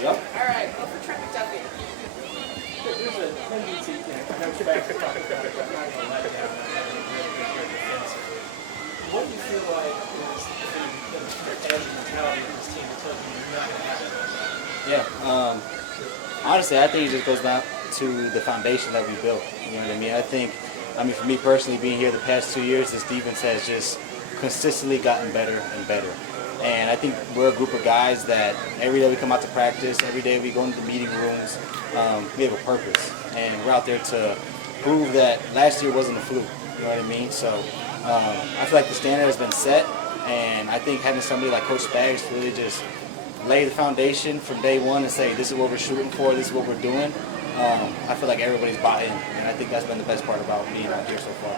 Yep. All right, go for Trent McDuffie. There's a tendency, Coach Bass is talking about it, I'm not going to let down, I'm not going to be good defensively. What do you feel like is the edge and mentality of this team that tells you you're not going to have that? Yeah. Honestly, I think it just goes back to the foundation that we built. You know what I mean? I mean, for me personally, being here the past 2 years, this defense has just consistently gotten better and better. And I think we're a group of guys that every day we come out to practice, every day we go into the meeting rooms, we have a purpose. And we're out there to prove that last year wasn't a fluke, you know what I mean? So I feel like the standard has been set, and I think having somebody like Coach Spags to really just lay the foundation from day one and say, this is what we're shooting for, this is what we're doing, I feel like everybody's bought in, and I think that's been the best part about being out here so far.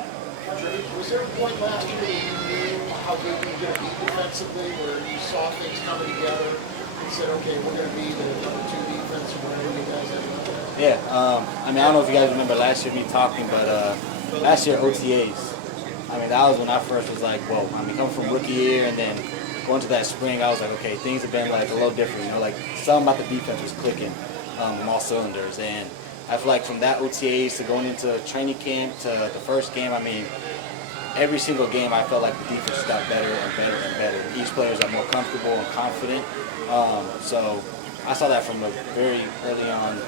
Was there a point last year that you knew how good you were going to be defensively, where you saw things coming together and said, okay, we're going to be the number 2 defense or whatever you guys have out there? Yeah, I mean, I don't know if you guys remember last year me talking, but last year OTAs, I mean, that was when I first was like, whoa, I mean, coming from rookie year and then going to that spring, I was like, okay, things have been like a little different, you know, like something about the defense was clicking on all cylinders. And I feel like from that OTAs to going into training camp to the first game, I mean, every single game I felt like the defense just got better and better and better. Each player got more comfortable and confident. So I saw that from a very early on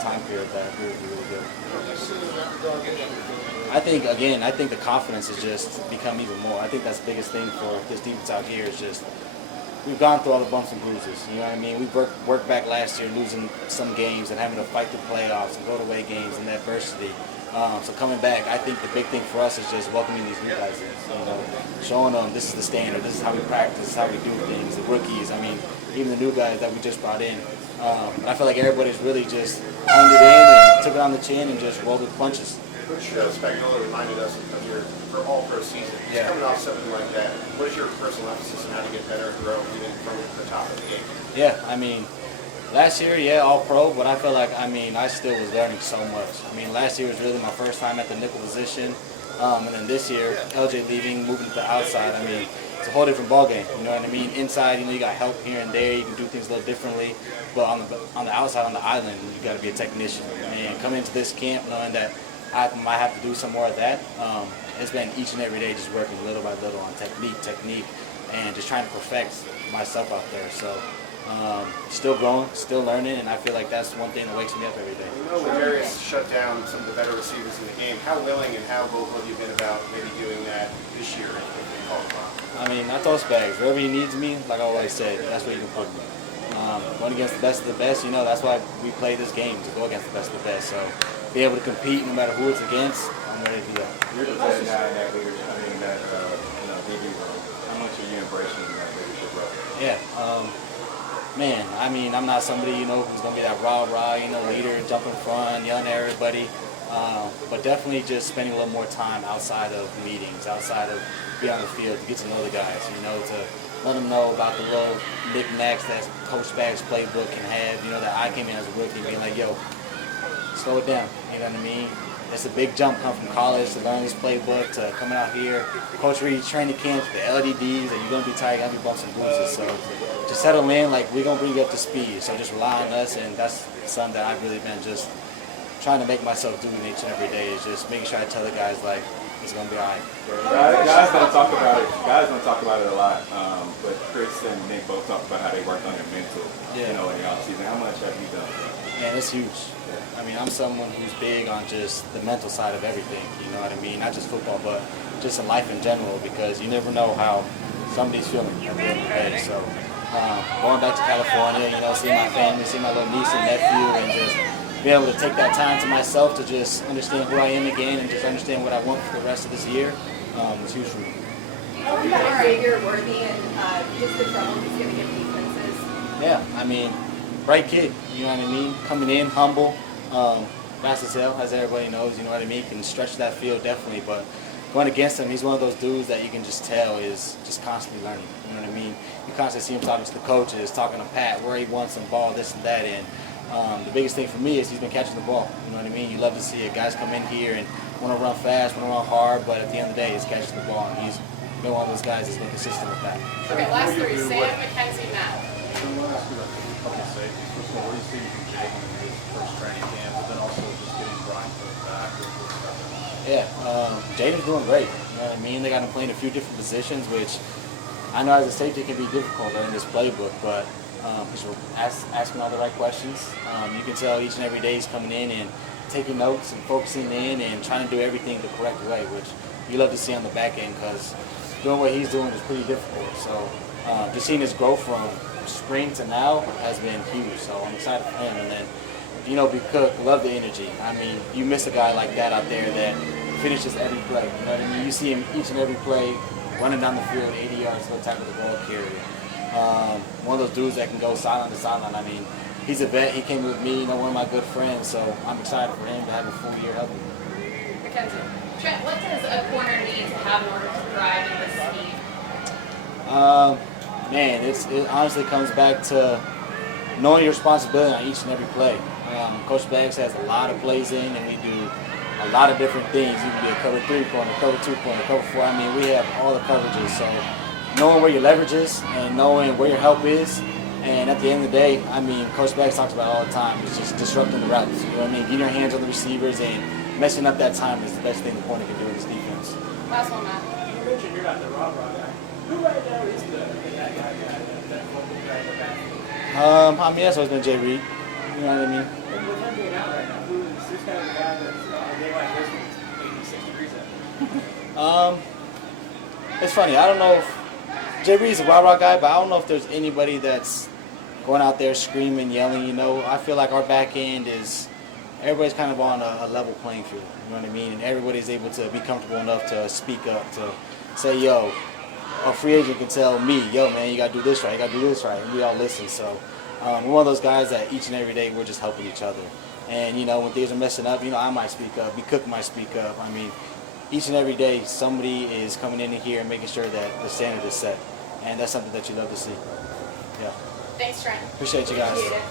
time period that I really, really good. I think the confidence has just become even more. I think that's the biggest thing for this defense out here is just we've gone through all the bumps and bruises. You know what I mean? We worked back last year, losing some games and having to fight the playoffs and go to away games and adversity. So coming back, I think the big thing for us is just welcoming these new guys in. You know, showing them this is the standard, this is how we practice, this is how we do things. The rookies, I mean, even the new guys that we just brought in. I feel like everybody's really just honed it in and took it on the chin and just rolled with punches. Coach Spagnuolo reminded us of your all-pro season. Yeah. Coming off something like that, what is your personal emphasis on how to get better and grow even from the top of the game? Yeah, I mean, last year, yeah, all-pro, but I feel like, I mean, I still was learning so much. I mean, last year was really my first time at the nickel position, and then this year, LJ leaving, moving to the outside, I mean, it's a whole different ballgame, you know what I mean? Inside, you know, you got help here and there, you can do things a little differently, but on the outside, on the island, you got to be a technician. And coming into this camp knowing that I might have to do some more of that, it's been each and every day just working little by little on technique, and just trying to perfect myself out there. So still growing, still learning, and I feel like that's one thing that wakes me up every day. You know, when Darius shut down some of the better receivers in the game, how willing and how vocal have you been about maybe doing that this year if they call upon? I mean, I told Spags, wherever he needs me, like I always say, that's where you can put me. Going against the best of the best, you know, that's why we play this game, to go against the best of the best. So be able to compete no matter who it's against, I'm ready to do that. You're the best guy in that leadership, DB role. How much are you embracing that leadership role? Yeah, man, I mean, I'm not somebody, you know, who's going to be that rah-rah, you know, leader, jump in front, yelling at everybody. But definitely just spending a little more time outside of meetings, outside of being on the field to get to know the guys, you know, to let them know about the little knickknacks that Coach Spags' playbook can have, you know, that I came in as a rookie being like, yo, slow it down, you know what I mean? It's a big jump coming from college to learn this playbook to coming out here. Coach Reed's training camps, the LDDs, and you're going to be tired, you're going to be bumps and bruises. So to settle in, like, we're going to bring you up to speed. So just rely on us, and that's something that I've really been just trying to make myself do each and every day is just making sure I tell the guys, like, it's going to be all right. Guys don't talk about it. Guys don't talk about it a lot. But Chris and Nick both talk about how they worked on their mental, you know, in the offseason. How much have you done? Man, it's huge. I mean, I'm someone who's big on just the mental side of everything, you know what I mean? Not just football, but just in life in general, because you never know how somebody's feeling at the end of the day. So going back to California, you know, seeing my family, seeing my little niece and nephew, and just be able to take that time to myself to just understand who I am again and just understand what I want for the rest of this year, it's huge for me. All right, you're worthy and just the trouble he's going to give defenses. Yeah, I mean, bright kid, you know what I mean? Coming in, humble, fast as hell, as everybody knows, you know what I mean? Can stretch that field definitely, but going against him, he's one of those dudes that you can just tell is just constantly learning, you know what I mean? You constantly see him talking to the coaches, talking to Pat, where he wants some ball, this and that, and the biggest thing for me is he's been catching the ball, you know what I mean? You love to see it. Guys come in here and want to run fast, want to run hard, but at the end of the day, he's catching the ball, and he's been one of those guys that's been consistent with that. Okay, last three, Sam, McKenzie, Matt. I want to ask you about a couple of safeties. What do you see from Jake in his first training camp, but then also just getting Brian put back with stuff? Yeah, Jaden's doing great. You know what I mean? They got him playing a few different positions, which I know as a safety can be difficult learning this playbook, but he's asking all the right questions. You can tell each and every day he's coming in and taking notes and focusing in and trying to do everything the correct way, which you love to see on the back end because doing what he's doing is pretty difficult. So just seeing his growth from spring to now has been huge. So I'm excited for him. And then, you know, B. Cook, love the energy. I mean, you miss a guy like that out there that finishes every play. You know what I mean? You see him each and every play running down the field 80 yards to tackle the ball carrier. One of those dudes that can go sideline to sideline. I mean, he's a vet. He came with me, you know, one of my good friends. So I'm excited for him to have a full year helping me. Mackenzie. Trent, what does a corner need to have in order to thrive in this scheme? Man, it honestly comes back to knowing your responsibility on each and every play. Coach Baggs has a lot of plays in, and we do a lot of different things. You can be a cover 3-pointer, cover 2-pointer, cover 4. I mean, we have all the coverages. So knowing where your leverage is and knowing where your help is, and at the end of the day, I mean, Coach Baggs talks about it all the time. It's just disrupting the routes. You know what I mean? Getting your hands on the receivers and messing up that time is the best thing the corner can do in this defense. Last one, Matt. You mentioned you're not the raw guy. Who right now is that vocal guy in the backfield? I mean, that's always been Jay Reed. You know what I mean? And with him being out right now, who is this kind of the guy that's a day like this when it's 86 degrees out? It's funny. I don't know if Jay Reed's a rah-rah guy, but I don't know if there's anybody that's going out there screaming, yelling. You know, I feel like our back end is everybody's kind of on a level playing field. You know what I mean? And everybody's able to be comfortable enough to speak up, to say, yo, a free agent can tell me, yo, man, you got to do this right, you got to do this right, and we all listen. So we're one of those guys that each and every day we're just helping each other. And, you know, when things are messing up, you know, I might speak up, B. Cook might speak up. I mean, each and every day somebody is coming in here and making sure that the standard is set. And that's something that you love to see. Yeah. Thanks, Trent. Appreciate you guys. Appreciate it.